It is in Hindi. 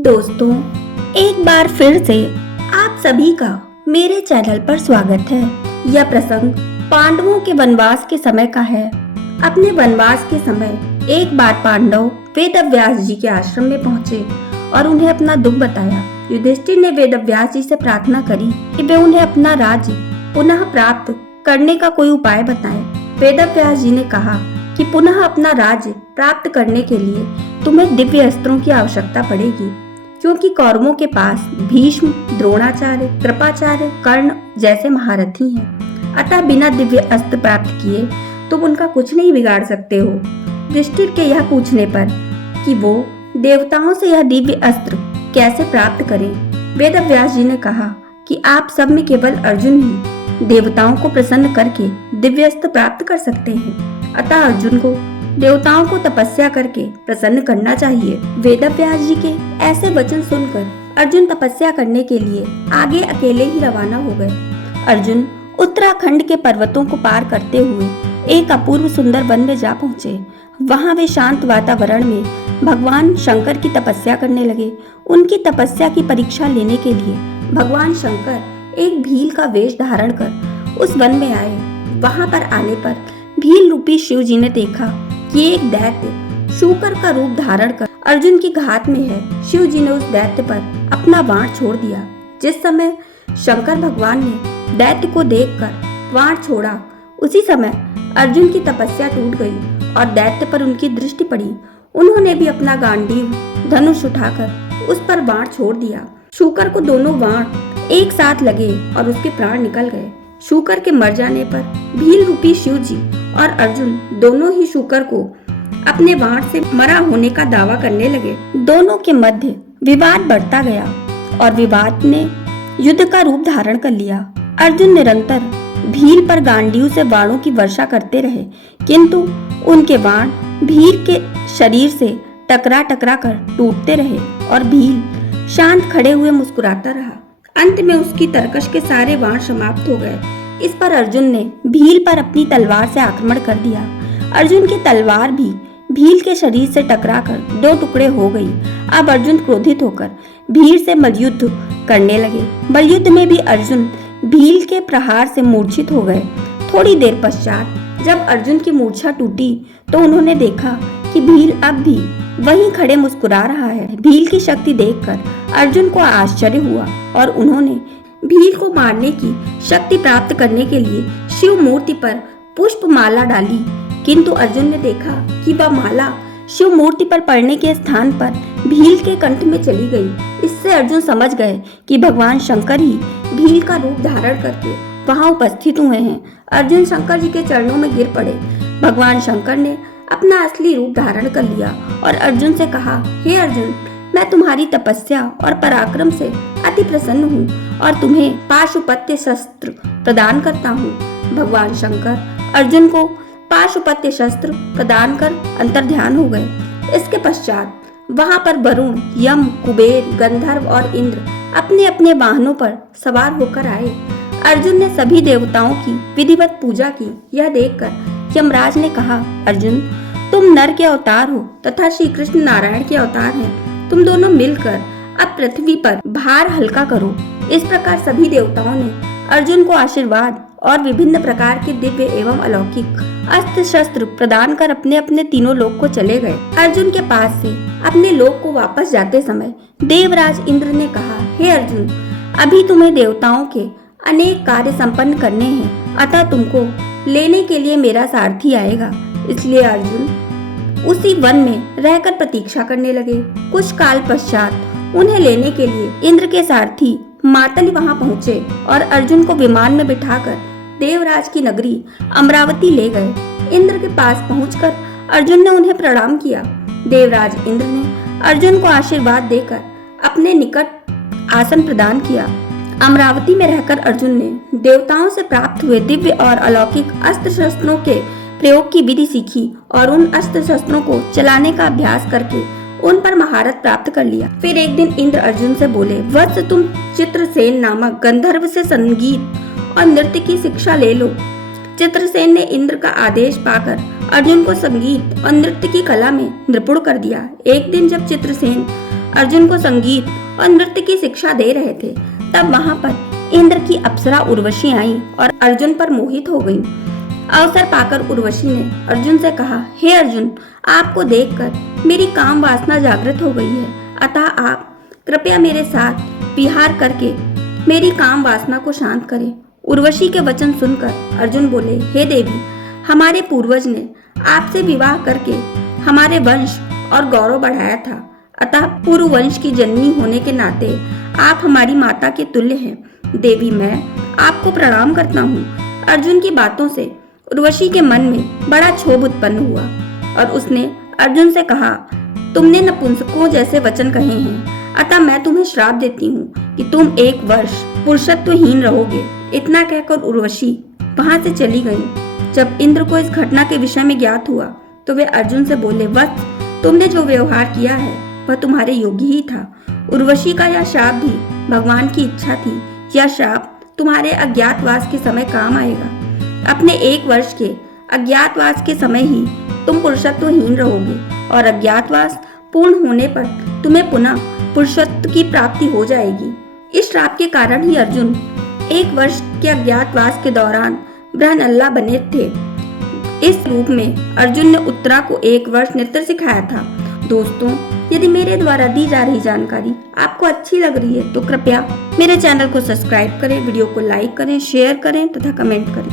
दोस्तों, एक बार फिर से आप सभी का मेरे चैनल पर स्वागत है। यह प्रसंग पांडवों के वनवास के समय का है। अपने वनवास के समय एक बार पांडव वेदव्यास जी के आश्रम में पहुंचे और उन्हें अपना दुख बताया। युधिष्ठिर ने वेदव्यास जी से प्रार्थना करी कि वे उन्हें अपना राज्य पुनः प्राप्त करने का कोई उपाय बताएं। वेदव्यास जी ने कहा कि पुनः अपना राज्य प्राप्त करने के लिए तुम्हें दिव्य अस्त्रों की आवश्यकता पड़ेगी, क्योंकि कौरवों के पास भीष्म, द्रोणाचार्य, कृपाचार्य, कर्ण जैसे महारथी हैं। अतः बिना दिव्य अस्त्र प्राप्त किए तुम उनका कुछ नहीं बिगाड़ सकते हो। युधिष्ठिर के यह पूछने पर कि वो देवताओं से यह दिव्य अस्त्र कैसे प्राप्त करें, वेदव्यास जी ने कहा कि आप सब में केवल अर्जुन ही देवताओं को प्रसन्न करके दिव्य अस्त्र प्राप्त कर सकते हैं। अतः अर्जुन को देवताओं को तपस्या करके प्रसन्न करना चाहिए। वेदव्यास जी के ऐसे वचन सुनकर अर्जुन तपस्या करने के लिए आगे अकेले ही रवाना हो गए। अर्जुन उत्तराखंड के पर्वतों को पार करते हुए एक अपूर्व सुंदर वन में जा पहुँचे। वहाँ वे शांत वातावरण में भगवान शंकर की तपस्या करने लगे। उनकी तपस्या की परीक्षा लेने के लिए भगवान शंकर एक भील का वेश धारण कर उस वन में आए। वहाँ पर आने पर भील रूपी शिव जी ने देखा कि एक दैत्य शूकर का रूप धारण कर अर्जुन की घात में है। शिव जी ने उस दैत्य पर अपना बाण छोड़ दिया। जिस समय शंकर भगवान ने दैत्य को देखकर बाण छोड़ा, उसी समय अर्जुन की तपस्या टूट गई और दैत्य पर उनकी दृष्टि पड़ी। उन्होंने भी अपना गांडीव धनुष उठाकर उस पर बाण छोड़ दिया। शूकर को दोनों बाण एक साथ लगे और उसके प्राण निकल गए। शूकर के मर जाने पर भील रूपी शिव जी और अर्जुन दोनों ही शूकर को अपने बाण से मरा होने का दावा करने लगे। दोनों के मध्य विवाद बढ़ता गया और विवाद ने युद्ध का रूप धारण कर लिया। अर्जुन निरंतर भील पर गांडीव से बाणों की वर्षा करते रहे, किंतु उनके बाण भील के शरीर से टकरा टकरा कर टूटते रहे और भील शांत खड़े हुए मुस्कुराता रहा। अंत में उसकी तरकश के सारे बाण समाप्त हो गए। इस पर अर्जुन ने भील पर अपनी तलवार से आक्रमण कर दिया। अर्जुन की तलवार भी भील के शरीर से टकराकर दो टुकड़े हो गई। अब अर्जुन क्रोधित होकर भील से मल्लयुद्ध करने लगे। मल्लयुद्ध में भी अर्जुन भील के प्रहार से मूर्छित हो गए। थोड़ी देर पश्चात जब अर्जुन की मूर्छा टूटी तो उन्होंने देखा कि भील अब भी वहीं खड़े मुस्कुरा रहा है। भील की शक्ति देखकर अर्जुन को आश्चर्य हुआ और उन्होंने भील को मारने की शक्ति प्राप्त करने के लिए शिव मूर्ति पर पुष्प माला डाली, किंतु अर्जुन ने देखा कि वह माला शिव मूर्ति पर पड़ने के स्थान पर भील के कंठ में चली गई। इससे अर्जुन समझ गए कि भगवान शंकर ही भील का रूप धारण करके वहां उपस्थित हुए हैं। अर्जुन शंकर जी के चरणों में गिर पड़े। भगवान शंकर ने अपना असली रूप धारण कर लिया और अर्जुन से कहा, हे अर्जुन, मैं तुम्हारी तपस्या और पराक्रम से अति प्रसन्न हूँ और तुम्हें पाशुपत्य शस्त्र प्रदान करता हूँ। भगवान शंकर अर्जुन को पाशुपत्य शस्त्र प्रदान कर अंतर्ध्यान हो गए। इसके पश्चात वहां पर वरुण, यम, कुबेर, गंधर्व और इंद्र अपने अपने वाहनों पर सवार होकर आए। अर्जुन ने सभी देवताओं की विधिवत पूजा की। यह देखकर यमराज ने कहा, अर्जुन, तुम नर के अवतार हो तथा श्री कृष्ण नारायण के अवतार हैं। तुम दोनों मिलकर अब पृथ्वी पर भार हल्का करो। इस प्रकार सभी देवताओं ने अर्जुन को आशीर्वाद और विभिन्न प्रकार के दिव्य एवं अलौकिक अस्त्र शस्त्र प्रदान कर अपने अपने तीनों लोक को चले गए। अर्जुन के पास से अपने लोक को वापस जाते समय देवराज इंद्र ने कहा, हे अर्जुन, अभी तुम्हें देवताओं के अनेक कार्य संपन्न करने हैं, अतः तुमको लेने के लिए मेरा सारथी आएगा। इसलिए अर्जुन उसी वन में रहकर प्रतीक्षा करने लगे। कुछ काल पश्चात उन्हें लेने के लिए इंद्र के सारथी मातली वहां पहुंचे और अर्जुन को विमान में बिठाकर देवराज की नगरी अमरावती ले गए। इंद्र के पास पहुंचकर अर्जुन ने उन्हें प्रणाम किया। देवराज इंद्र ने अर्जुन को आशीर्वाद देकर अपने निकट आसन प्रदान किया। अमरावती में रहकर अर्जुन ने देवताओं से प्राप्त हुए दिव्य और अलौकिक अस्त्र शस्त्रों के प्रयोग की विधि सीखी और उन अस्त्र शस्त्रों को चलाने का अभ्यास करके उन पर महारत प्राप्त कर लिया। फिर एक दिन इंद्र अर्जुन से बोले, वत्स, तुम चित्रसेन नामक गंधर्व से संगीत और नृत्य की शिक्षा ले लो। चित्रसेन ने इंद्र का आदेश पाकर अर्जुन को संगीत और नृत्य की कला में निपुण कर दिया। एक दिन जब चित्रसेन अर्जुन को संगीत और नृत्य की शिक्षा दे रहे थे, तब वहां पर इंद्र की अप्सरा उर्वशी आई और अर्जुन पर मोहित हो गई। अवसर पाकर उर्वशी ने अर्जुन से कहा, हे अर्जुन, आपको देखकर मेरी काम वासना जागृत हो गई है, अतः आप कृपया मेरे साथ विहार करके मेरी काम वासना को शांत करें। उर्वशी के वचन सुनकर अर्जुन बोले, हे देवी, हमारे पूर्वज ने आपसे विवाह करके हमारे वंश और गौरव बढ़ाया था, अतः पूर्व वंश की जननी होने के नाते आप हमारी माता के तुल्य हैं। देवी, मैं आपको प्रणाम करता हूँ। अर्जुन की बातों से उर्वशी के मन में बड़ा क्षोभ उत्पन्न हुआ और उसने अर्जुन से कहा, तुमने नपुंसकों जैसे वचन कहे हैं, अतः मैं तुम्हें श्राप देती हूँ कि तुम 1 वर्ष पुरुषत्वहीन रहोगे। इतना कहकर उर्वशी वहां से चली गई। जब इंद्र को इस घटना के विषय में ज्ञात हुआ तो वे अर्जुन से बोले, वत्स, तुमने जो व्यवहार किया है वह तुम्हारे योग्य ही था। उर्वशी का यह शाप भी भगवान की इच्छा थी। यह शाप तुम्हारे अज्ञातवास के समय काम आएगा। अपने 1 वर्ष के अज्ञातवास के समय ही तुम पुरुषत्वहीन रहोगे और अज्ञातवास पूर्ण होने पर तुम्हें पुनः पुरुषत्व की प्राप्ति हो जाएगी। इस श्राप के कारण ही अर्जुन 1 वर्ष के अज्ञातवास के दौरान ब्रह्मल्ला बने थे। इस रूप में अर्जुन ने उत्तरा को 1 वर्ष नृत्य सिखाया था। दोस्तों, यदि मेरे द्वारा दी जा रही जानकारी आपको अच्छी लग रही है तो कृपया मेरे चैनल को सब्सक्राइब करें, वीडियो को लाइक करें, शेयर करें तथा कमेंट करें।